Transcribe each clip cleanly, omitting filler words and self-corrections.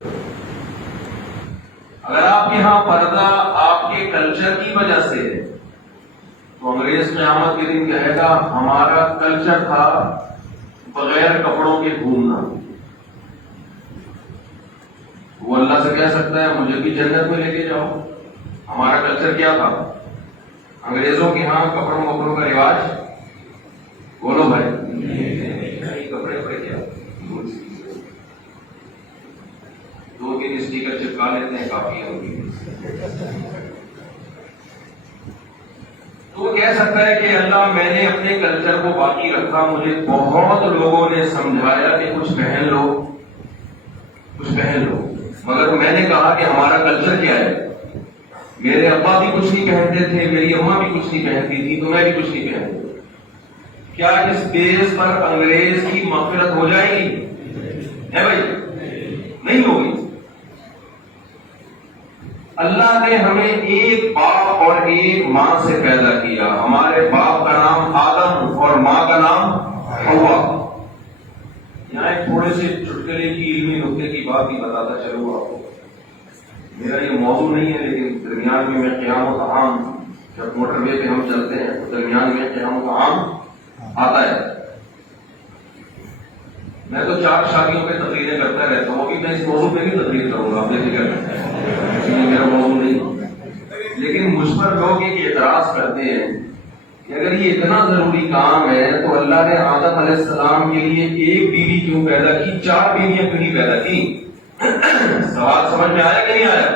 اگر آپ کے ہاں پردہ آپ کے کلچر کی وجہ سے ہے تو انگریز قیامت کے دن کہے گا ہمارا کلچر تھا بغیر کپڑوں کے گھومنا. وہ اللہ سے کہہ سکتا ہے مجھے بھی جنت میں لے کے جاؤ. ہمارا کلچر کیا تھا؟ انگریزوں کے ہاں کپڑوں کا رواج. بولو بھائی کپڑے وپڑے کیا 2-3 اسٹیکر چپکا لیتے ہیں کافی ہوگی. تو وہ کہہ سکتا ہے کہ اللہ میں نے اپنے کلچر کو باقی رکھا. مجھے بہت لوگوں نے سمجھایا کہ کچھ پہن لو مگر میں نے کہا کہ ہمارا کلچر کیا ہے. میرے ابا بھی کچھ نہیں پہنتے تھے, میری اماں بھی کچھ نہیں پہنتی تھی, تو میں بھی کچھ نہیں پہنتا. کیا اس بیس پر انگریز کی مغفرت ہو جائے گی؟ ہے بھائی نہیں ہوگی. اللہ نے ہمیں ایک باپ اور ایک ماں سے پیدا کیا. ہمارے باپ کا نام آدم اور ماں کا نام حوا. یہاں ایک تھوڑے سے چٹکلے کی علمی نقطے کی بات ہی بتاتا چلوں آپ کو. میرا یہ موضوع نہیں ہے لیکن درمیان میں قیام و طعام, جب موٹر وے پہ ہم چلتے ہیں تو درمیان میں قیام و طعام آتا ہے. میں تو 4 شادیوں پہ تقریریں کرتا رہتا ہوں. ابھی میں اس موضوع پہ نہیں تقریر کروں گا, بے فکر اس لیے میرا موضوع نہیں. لیکن مجھ پر لوگ ایک اعتراض کرتے ہیں کہ اگر یہ اتنا ضروری کام ہے تو اللہ نے آدم علیہ السلام کے لیے ایک بیوی کیوں پیدا کی, 4 بیویاں کیوں نہیں پیدا کی؟ سوال سمجھ میں آیا کہ نہیں آیا؟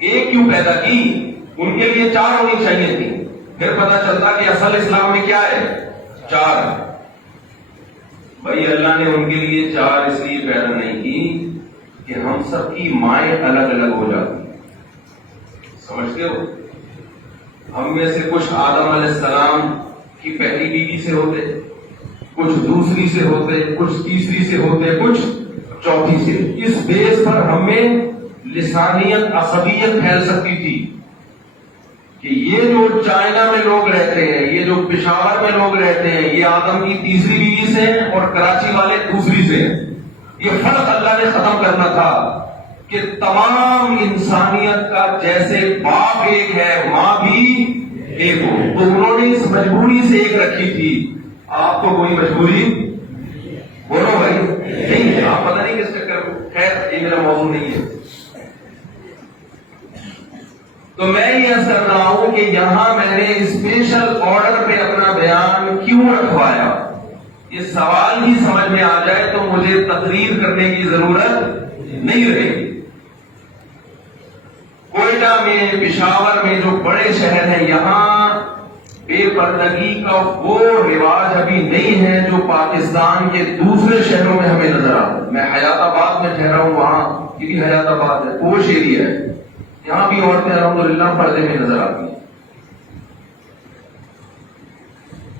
ایک کیوں پیدا کی؟ ان کے لیے 4 ہونی چاہیے تھی. پھر پتا چلتا کہ اصل اسلام میں کیا ہے 4. بھائی اللہ نے ان کے لیے 4 اس لیے پیدا نہیں کی کہ ہم سب کی مائیں الگ الگ ہو جاتی. سمجھتے ہو؟ ہم میں سے کچھ آدم علیہ السلام کی پہلی بیوی سے ہوتے, کچھ دوسری سے ہوتے, کچھ تیسری سے ہوتے, کچھ چوتھی سے. اس بیس پر ہمیں لسانیت عصبیت پھیل سکتی تھی کہ یہ جو چائنا میں لوگ رہتے ہیں, یہ جو پشاور میں لوگ رہتے ہیں, یہ آدم کی تیسری بیوی سے ہیں اور کراچی والے دوسری سے ہیں. یہ فرق اللہ نے ختم کرنا تھا کہ تمام انسانیت کا جیسے باپ ایک ہے ماں بھی ایک ہو. تو انہوں نے اس مجبوری سے ایک رکھی تھی. آپ کو کوئی مجبوری بولو بھائی نہیں ہے, آپ پتہ نہیں کس چکر. خیر یہ میرا موضوع نہیں ہے. تو میں یہ عرض کر رہا ہوں کہ یہاں میں نے اسپیشل آرڈر پہ اپنا بیان کیوں رکھوایا. یہ سوال بھی سمجھ میں آ جائے تو مجھے تقریر کرنے کی ضرورت نہیں رہے گی. کوئٹہ میں, پشاور میں جو بڑے شہر ہیں, یہاں بے پردگی کا وہ رواج ابھی نہیں ہے جو پاکستان کے دوسرے شہروں میں ہمیں نظر آتا ہے. میں حیات آباد میں ٹھہرا ہوں, وہاں یہ بھی حیات آباد ہے, پوش ایریا ہے, یہاں بھی عورتیں الحمدللہ پردے میں نظر آتی ہیں.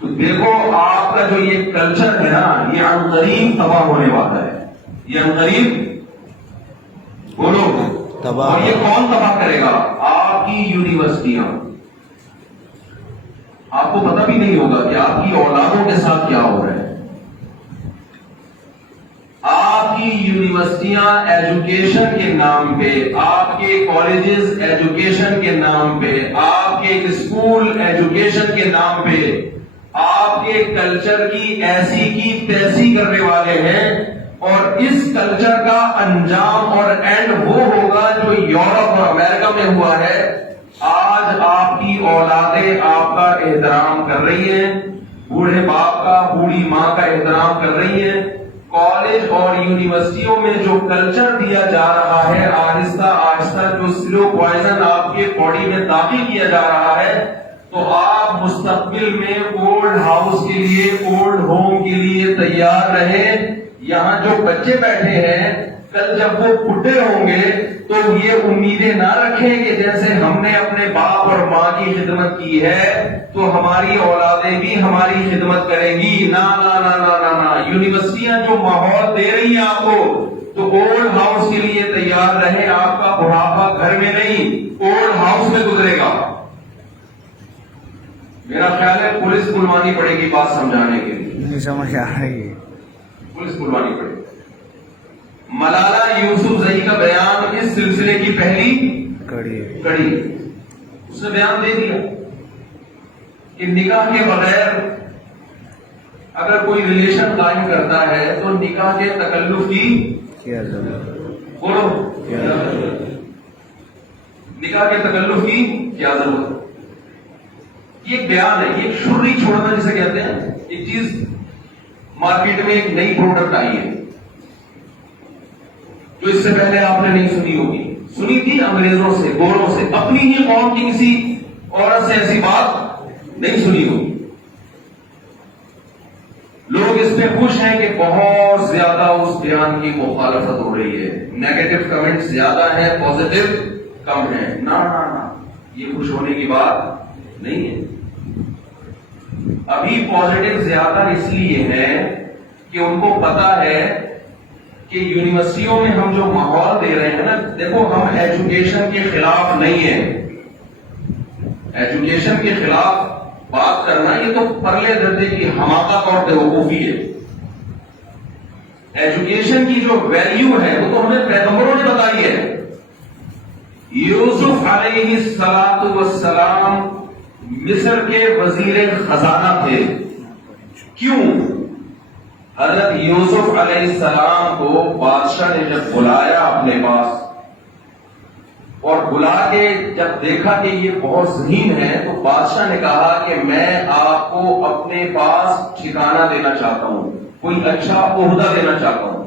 تو دیکھو آپ کا جو یہ کلچر ہے نا, یہ عنقریب تباہ ہونے والا ہے. یہ عنقریب بولو تباہ. اور یہ کون تباہ کرے گا؟ آپ کی یونیورسٹیاں. آپ کو پتہ بھی نہیں ہوگا کہ آپ کی اولادوں کے ساتھ کیا ہو رہا ہے. آپ کی یونیورسٹیاں ایجوکیشن کے نام پہ, آپ کے کالجز ایجوکیشن کے نام پہ, آپ کے اسکول ایجوکیشن کے نام پہ آپ کے کلچر کی ایسی کی تیسی کرنے والے ہیں. اور اس کلچر کا انجام اور اینڈ وہ ہوگا جو یورپ اور امریکہ میں ہوا ہے. آج آپ کی اولادیں آپ کا احترام کر رہی ہیں, بوڑھے باپ کا, بوڑھی ماں کا احترام کر رہی ہیں. کالج اور یونیورسٹیوں میں جو کلچر دیا جا رہا ہے, آہستہ آہستہ جو سلو پوائزن آپ کے باڈی میں داخل کیا جا رہا ہے, تو آپ مستقبل میں اولڈ ہاؤس کے لیے, اولڈ ہوم کے لیے تیار رہیں. یہاں جو بچے بیٹھے ہیں, کل جب وہ بڈھے ہوں گے تو یہ امیدیں نہ رکھیں کہ جیسے ہم نے اپنے باپ اور ماں کی خدمت کی ہے تو ہماری اولادیں بھی ہماری خدمت کریں گی. نا نا نا نا نا نا. یونیورسٹیاں جو ماحول دے رہی ہیں آپ کو, تو اولڈ ہاؤس کے لیے تیار رہیں. آپ کا بڑھاپا گھر میں نہیں, اولڈ ہاؤس میں گزرے گا. میرا خیال ہے پولیس بلوانی پڑے گی بات سمجھانے کے لیے. نہیں سمجھ آ رہی ہے. پولیس بلوانی پڑے گی. ملالہ یوسفزئی کا بیان اس سلسلے کی پہلی کڑی، اس نے بیان دے دیا کہ نکاح کے بغیر اگر کوئی ریلیشن قائم کرتا ہے تو نکاح کے تکلف کی کیا ضرورت، بولو نکاح کے تکلف کی کیا ضرورت. یہ ایک بیان ہے، یہ ایک شرری چھوڑنا جسے کہتے ہیں. ایک چیز مارکیٹ میں ایک نئی پروڈکٹ آئی ہے جو اس سے پہلے آپ نے نہیں سنی ہوگی، سنی تھی انگریزوں سے، گوروں سے، اپنی ہی قوم کی کسی عورت سے ایسی بات نہیں سنی ہوگی. لوگ اس پہ خوش ہیں کہ بہت زیادہ اس بیان کی مخالفت ہو رہی ہے، نیگیٹو کمنٹ زیادہ ہیں، پازیٹو کم ہیں. نہ یہ خوش ہونے کی بات نہیں ہے. ابھی پازیٹو زیادہ اس لیے ہے کہ ان کو پتا ہے کہ یونیورسٹیوں میں ہم جو ماحول دے رہے ہیں نا، دیکھو ہم ایجوکیشن کے خلاف نہیں ہیں، ایجوکیشن کے خلاف بات کرنا یہ تو پرلے درجے کی حماقت اور بیوقوفی ہے. ایجوکیشن کی جو ویلیو ہے وہ تو ہمیں پیغمبروں نے بتائی ہے. یوسف علیہ السلام مصر کے وزیر خزانہ تھے. کیوں؟ حضرت یوسف علیہ السلام کو بادشاہ نے جب بلایا اپنے پاس اور بلا کے جب دیکھا کہ یہ بہت ذہین ہے تو بادشاہ نے کہا کہ میں آپ کو اپنے پاس ٹھکانہ دینا چاہتا ہوں، کوئی اچھا عہدہ دینا چاہتا ہوں.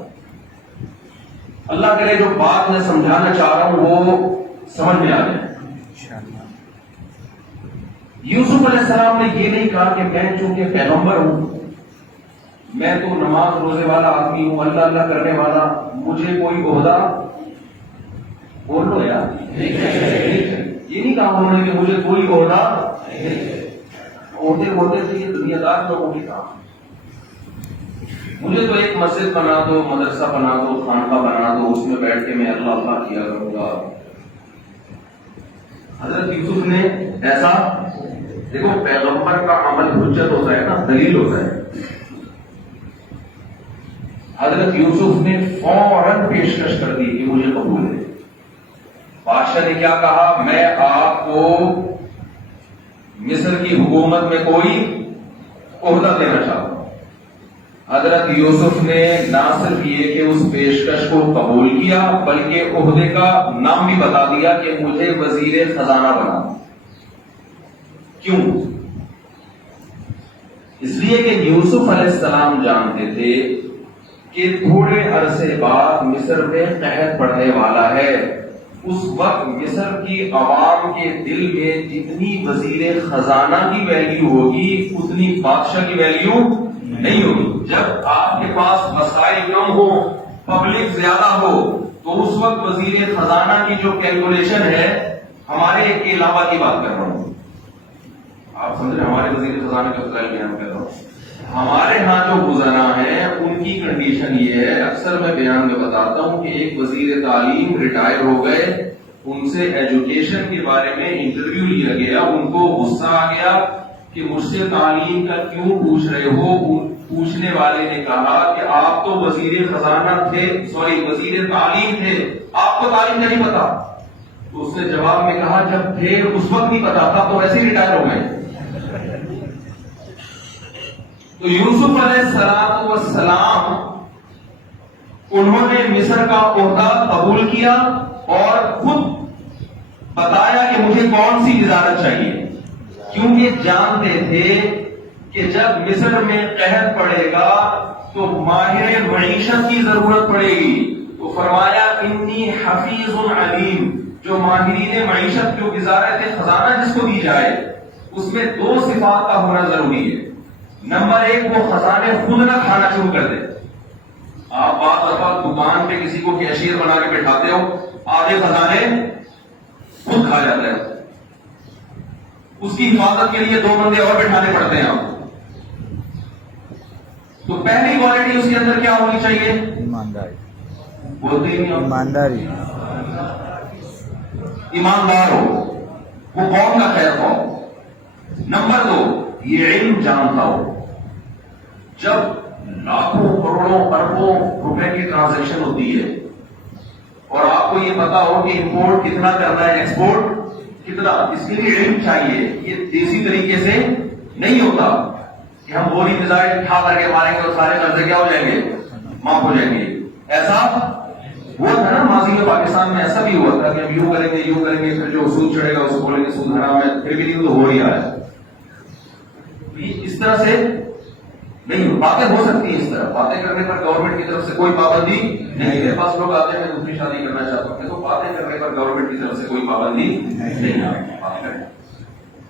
اللہ کرے جو بات میں سمجھانا چاہ رہا ہوں وہ سمجھ میں آ جائے. یوسف علیہ السلام نے یہ نہیں کہا کہ میں چونکہ پیغمبر ہوں، میں تو نماز روزے والا آدمی ہوں، اللہ اللہ کرنے والا، مجھے کوئی عہدہ، بول لو یار، یہ نہیں کہا انہوں نے کہ مجھے کوئی عہدہ. عہدے سے یہ دنیا دار لوگوں نے کہا مجھے تو ایک مسجد بنا دو، مدرسہ بنا دو، خانقاہ بنا دو، اس میں بیٹھ کے میں اللہ اللہ کیا کروں گا. حضرت یوسف نے ایسا، دیکھو پیغمبر کا عمل حجت ہوتا ہے نا، دلیل ہوتا ہے. حضرت یوسف نے فوراً پیشکش کر دی کہ مجھے قبول ہے. بادشاہ نے کیا کہا؟ میں آپ کو مصر کی حکومت میں کوئی عہدہ دینا چاہتا ہوں. حضرت یوسف نے نہ صرف یہ کہ اس پیشکش کو قبول کیا بلکہ عہدے کا نام بھی بتا دیا کہ مجھے وزیر خزانہ بنا. کیوں؟ اس لیے کہ یوسف علیہ السلام جانتے تھے کہ تھوڑے عرصے بعد مصر میں قحط پڑنے والا ہے. اس وقت مصر کی عوام کے دل میں جتنی وزیر خزانہ کی ویلیو ہوگی اتنی بادشاہ کی ویلیو نہیں ہوگی. جب آپ کے پاس وسائل کم ہو، پبلک زیادہ ہو، تو اس وقت وزیر خزانہ کی جو کیلکولیشن ہے، ہمارے کے علاوہ کی بات کر رہا ہوں، آپ سمجھ رہے ہیں، ہمارے وزیر خزانہ کے مسائل بیان کر رہا ہوں. ہمارے ہاں جو وزراء ہیں ان کی کنڈیشن یہ ہے، اکثر میں بیان میں بتاتا ہوں کہ ایک وزیر تعلیم ریٹائر ہو گئے، ان سے ایجوکیشن کے بارے میں انٹرویو لیا گیا، ان کو غصہ آ گیا کہ مجھ سے تعلیم کا کیوں پوچھ رہے ہو. پوچھنے والے نے کہا کہ آپ تو وزیر خزانہ تھے، وزیر تعلیم تھے، آپ کو تعلیم کا نہیں پتا. تو اس نے جواب میں کہا جب تھے اس وقت نہیں پتا تھا تو ویسے ہی ریٹائر ہو گئے. تو یوسف علیہ السلام انہوں نے مصر کا عہدہ قبول کیا اور خود بتایا کہ مجھے کون سی وزارت چاہیے، کیونکہ جانتے تھے کہ جب مصر میں قحط پڑے گا تو ماہر معیشت کی ضرورت پڑے گی. تو فرمایا انی حفیظ علیم، جو ماہرین معیشت جو وزارت خزانہ جس کو دی جائے اس میں دو صفات کا ہونا ضروری ہے. نمبر ایک، وہ خزانے خود نہ کھانا شروع کر دے. آپ بعض دفعہ دکان پہ کسی کو کیشیئر بنا کے بٹھاتے ہو، آدھے خزانے خود کھا جاتا ہے، اس کی حفاظت کے لیے 2 بندے اور بٹھانے پڑتے ہیں. آپ تو پہلی کوالٹی اس کے اندر کیا ہونی چاہیے؟ ایمانداری. بولتے ہی نہیں، ایمانداری، ایماندار ہو، وہ قوم کا خیر ہو. نمبر 2، یہ علم جانتا ہو. جب لاکھوں کروڑوں اربوں روپے کی ٹرانزیکشن ہوتی ہے، اور آپ کو یہ پتا ہو کہ امپورٹ کتنا کرنا ہے، ایکسپورٹ کتنا، اس کے لیے علم چاہیے. یہ دیسی طریقے سے نہیں ہوتا کہ ہم گولی میزائل اٹھا کر کے ماریں گے اور سارے قرضے کیا ہو جائیں گے، معاف ہو جائیں گے. ایسا ہوا تھا نا ماضی میں، پاکستان میں ایسا بھی ہوا تھا کہ ہم یوں کریں گے پھر جو سود چڑھے گا اس کو بولیں گے سود حرام ہے، پھر بھی نہیں تو ہو ہی رہا ہے. اس طرح سے نہیں، باتیں ہو سکتی ہیں اس طرح، باتیں کرنے پر گورنمنٹ کی طرف سے کوئی پابندی نہیں. میرے پاس لوگ آتے ہیں میں دوسری شادی کرنا چاہتا ہوں، تو باتیں کرنے پر گورنمنٹ کی طرف سے کوئی پابندی نہیں آتی.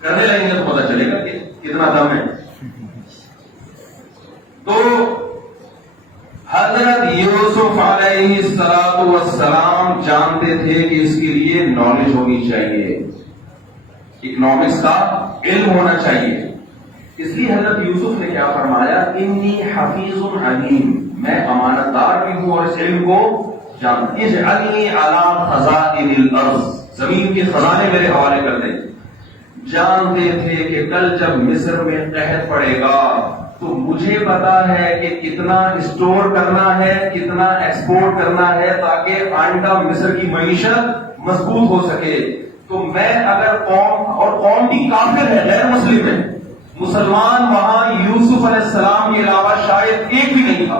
کرنے لگیں گے تو پتا چلے گا کہ کتنا دم ہے. تو حضرت یوسف علیہ السلام جانتے تھے کہ اس کے لیے نالج ہونی چاہیے، اکنامکس کا علم ہونا چاہیے. اس لیے حضرت یوسف نے کیا فرمایا، انی حفیظ علیم، میں امانت دار بھی ہوں اور اس علم کو جانتا ہوں. اجعلنی علی خزائن الارض، زمین کے خزانے میرے حوالے کر دیں. جانتے تھے کہ کل جب مصر میں قحط پڑے گا تو مجھے پتا ہے کہ کتنا اسٹور کرنا ہے، کتنا ایکسپورٹ کرنا ہے تاکہ آئندہ مصر کی معیشت مضبوط ہو سکے. تو میں اگر قوم بھی کافر ہے، غیر مسلم ہے، مسلمان وہاں یوسف علیہ السلام کے علاوہ شاید ایک بھی نہیں تھا.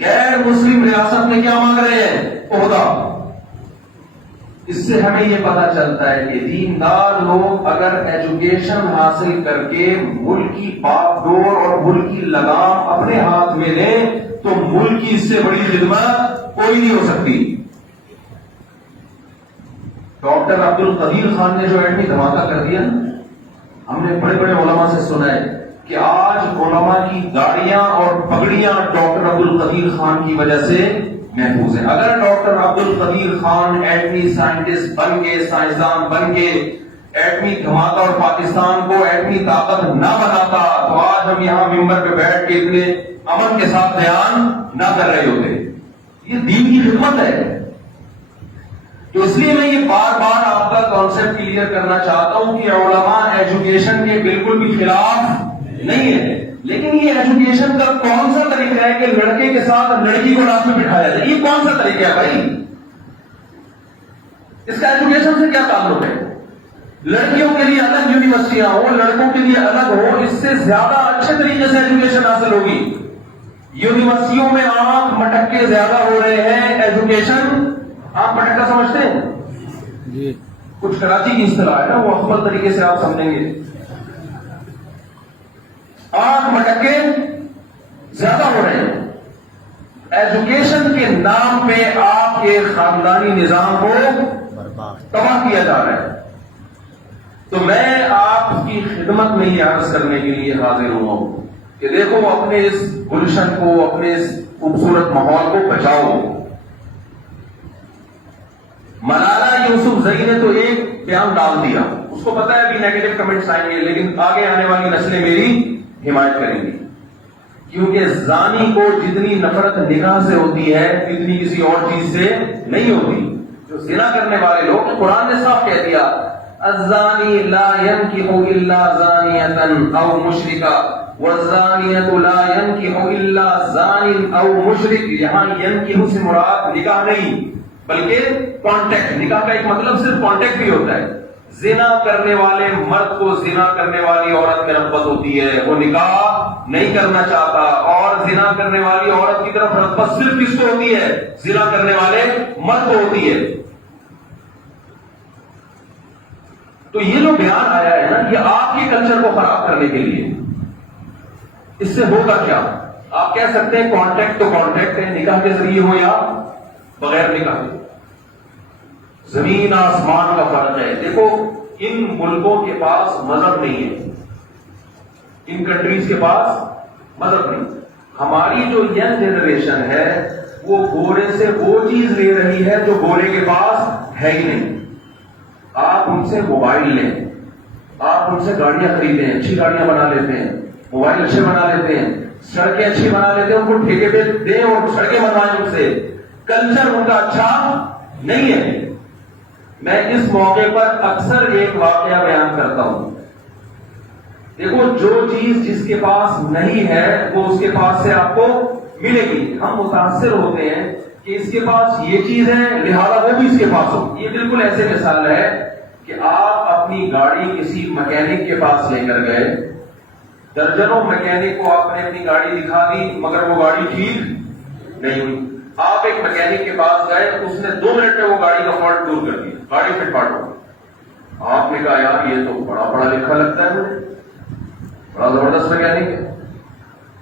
غیر مسلم ریاست میں کیا مانگ رہے ہیں، عہدہ. اس سے ہمیں یہ پتا چلتا ہے کہ دیندار لوگ اگر ایجوکیشن حاصل کر کے ملک کی باغ ڈور اور ملک کی لگام اپنے ہاتھ میں لیں تو ملک کی اس سے بڑی خدمت کوئی نہیں ہو سکتی. ڈاکٹر عبد القدیر خان نے جو ایٹمی دھماکہ کر دیا، ہم نے بڑے بڑے علماء سے سنا ہے کہ آج علماء کی داڑیاں اور پگڑیاں ڈاکٹر عبد القدیر خان کی وجہ سے محفوظ ہے. اگر ڈاکٹر عبد القدیر خان ایٹمی سائنٹسٹ بن کے، سائنسدان بن کے ایٹمی دھماکہ اور پاکستان کو ایٹمی طاقت نہ بناتا تو آج ہم یہاں ممبر پہ بیٹھ کے اتنے امن کے ساتھ بیان نہ کر رہے ہوتے. یہ دین کی خدمت ہے. تو اس لیے میں یہ بار بار آپ کا کانسیپٹ کلیئر کرنا چاہتا ہوں کہ علماء ایجوکیشن کے بالکل بھی خلاف نہیں ہے، لیکن یہ ایجوکیشن کا کون سا طریقہ ہے کہ لڑکے کے ساتھ لڑکی کو رات میں بٹھایا جائے؟ یہ کون سا طریقہ ہے بھائی؟ اس کا ایجوکیشن سے کیا تعلق ہے؟ لڑکیوں کے لیے الگ یونیورسٹیاں ہو، لڑکوں کے لیے الگ ہو، اس سے زیادہ اچھے طریقے سے ایجوکیشن حاصل ہوگی. یونیورسٹیوں میں آنکھ مٹکے زیادہ ہو رہے ہیں. ایجوکیشن آپ مٹکا سمجھتے ہیں جی، کچھ کراچی کی اصطلاح ہے نا، وہ افضل طریقے سے آپ سمجھیں گے. آنکھ مٹکے زیادہ ہو رہے ہیں. ایجوکیشن کے نام پہ آپ کے خاندانی نظام کو تباہ کیا جا رہا ہے. تو میں آپ کی خدمت میں یہ عرض کرنے کے لیے حاضر ہوں کہ دیکھو اپنے اس گلشن کو، اپنے اس خوبصورت ماحول کو بچاؤ. ملالہ یوسف زئی نے تو ایک بیان ڈال دیا، اس کو پتا ہے ابھی نیگیٹو کمنٹس آئیں گے، لیکن آگے آنے والی نسلیں میری حمایت کریں گی، کیونکہ زانی کو جتنی نفرت نگاہ سے ہوتی ہے اتنی کسی اور چیز سے نہیں ہوتی. جو زنا کرنے والے لوگ، قرآن نے صاف کہہ دیا الزانی لا ينكح الا زانیة او مشرکا والزانیة لا ينكح الا زان او مشرک. یہاں ینکح سے مراد نکاح نہیں بلکہ کانٹیکٹ. نکاح کا ایک مطلب صرف کانٹیکٹ بھی ہوتا ہے. زنا کرنے والے مرد کو زنا کرنے والی عورت میں رغبت ہوتی ہے، وہ نکاح نہیں کرنا چاہتا، اور زنا کرنے والی عورت کی طرف رغبت صرف کس کو ہوتی ہے؟ زنا کرنے والے مرد کو ہوتی ہے. تو یہ جو بیان آیا ہے نا، یہ آپ کے کلچر کو خراب کرنے کے لیے. اس سے ہوگا کیا؟ آپ کہہ سکتے ہیں کانٹیکٹ تو کانٹیکٹ ہے، نکاح کے ذریعے ہو یا بغیر نکاح. زمین آسمان کا فرق ہے. دیکھو ان ملکوں کے پاس مذہب نہیں ہے، ان کنٹریز کے پاس مذہب نہیں. ہماری جو ینگ جنریشن ہے وہ گورے سے وہ چیز لے رہی ہے جو گورے کے پاس ہے ہی نہیں. آپ ان سے موبائل لیں، آپ ان سے گاڑیاں خریدیں، اچھی گاڑیاں بنا لیتے ہیں، موبائل اچھے بنا لیتے ہیں، سڑکیں اچھی بنا لیتے ہیں، ان کو ٹھیکے پہ دیں اور سڑکیں بنوائیں ان سے. کلچر ان کا اچھا نہیں ہے. میں اس موقع پر اکثر ایک واقعہ بیان کرتا ہوں. دیکھو جو چیز جس کے پاس نہیں ہے وہ اس کے پاس سے آپ کو ملے گی. ہم متاثر ہوتے ہیں کہ اس کے پاس یہ چیز ہے لہذا وہ بھی اس کے پاس ہو. یہ بالکل ایسے مثال ہے کہ آپ اپنی گاڑی کسی مکینک کے پاس لے کر گئے, درجنوں مکینک کو آپ نے اپنی گاڑی دکھا دی مگر وہ گاڑی ٹھیک نہیں ہوئی. آپ ایک مکینک کے پاس گئے, اس نے 2 منٹ میں وہ گاڑی کا فالٹ دور کر دیا, گاڑی فٹ فاٹ ہو. آپ نے کہا یار یہ تو بڑا پڑھا لکھا لگتا ہے مجھے, بڑا زبردست مکینک ہے.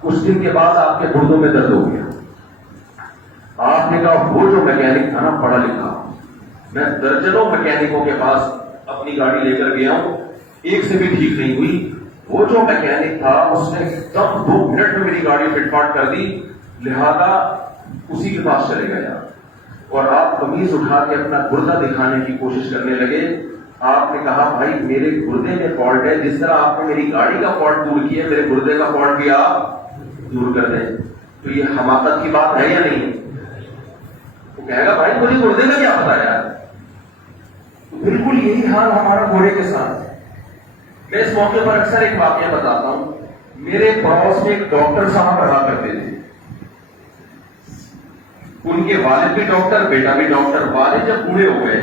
کچھ دن کے بعد آپ کے گردوں میں درد ہو گیا. آپ نے کہا وہ جو مکینک تھا نا پڑھا لکھا, میں درجنوں مکینکوں کے پاس اپنی گاڑی لے کر گیا ہوں, ایک سے بھی ٹھیک نہیں ہوئی. وہ جو مکینک تھا اس نے ایک دم 2 منٹ میں میری گاڑی فٹ فاٹ کر دی, لہذا اسی کے پاس چلے گئے. اور آپ قمیض اٹھا کے اپنا گردہ دکھانے کی کوشش کرنے لگے. آپ نے کہا بھائی میرے گردے میں فالٹ ہے, جس طرح آپ نے میری گاڑی کا فالٹ دور کیا میرے گردے کا فالٹ بھی آپ دور کر دیں. تو یہ حماقت کی بات ہے یا نہیں؟ وہ کہے گا بھائی مجھے گردے کا کیا پتا یار. بالکل یہی حال ہمارا گھوڑے کے ساتھ ہے. میں اس موقع پر اکثر ایک واقعہ بتاتا ہوں. میرے پڑوس میں ایک ڈاکٹر صاحب رہا کرتے تھے. ان کے والد بھی ڈاکٹر, بیٹا بھی ڈاکٹر. والد جب بوڑھے ہو گئے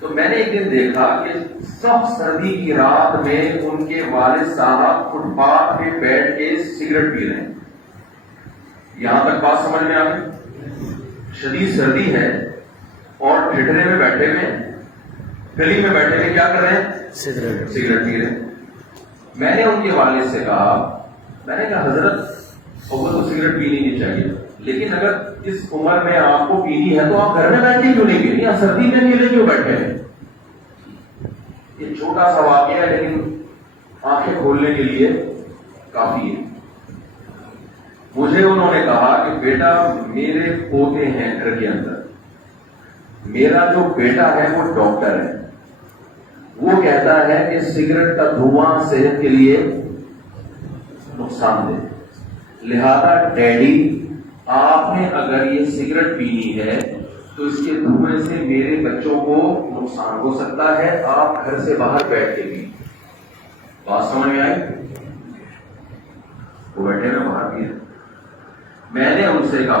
تو میں نے ایک دن دیکھا کہ سب سردی کی رات میں ان کے والد صاحب فٹ پاتھ پہ بیٹھ کے سگریٹ پی رہے ہیں. یہاں تک بات سمجھ میں آ گئی؟ شدید سردی ہے اور ٹھٹرے میں بیٹھے ہوئے, گلی میں بیٹھے ہوئے, کیا کر رہے ہیں؟ سگریٹ پی رہے ہیں. میں نے ان کے والد سے کہا, میں نے کہا حضرت وہ تو سگریٹ پینی نہیں چاہیے, لیکن اگر اس عمر میں آپ کو پینی ہے تو آپ گھر میں بیٹھ کے کیوں نہیں پینی, یا سردی میں نیلے کیوں بیٹھے ہیں؟ یہ چھوٹا سا واقعہ ہے لیکن آنکھیں کھولنے کے لیے کافی ہے. مجھے انہوں نے کہا کہ بیٹا میرے پوتے ہیں گھر کے اندر, میرا جو بیٹا ہے وہ ڈاکٹر ہے, وہ کہتا ہے کہ سگریٹ کا دھواں صحت کے لیے نقصان دہ, لہذا ڈیڈی آپ نے اگر یہ سگریٹ پینی ہے تو اس کے دھوئیں سے میرے بچوں کو نقصان ہو سکتا ہے, آپ گھر سے باہر بیٹھ کے بھی. بات سمجھ میں آئی؟ وہ بیٹھے میں باہر بھی ہے. میں نے ان سے کہا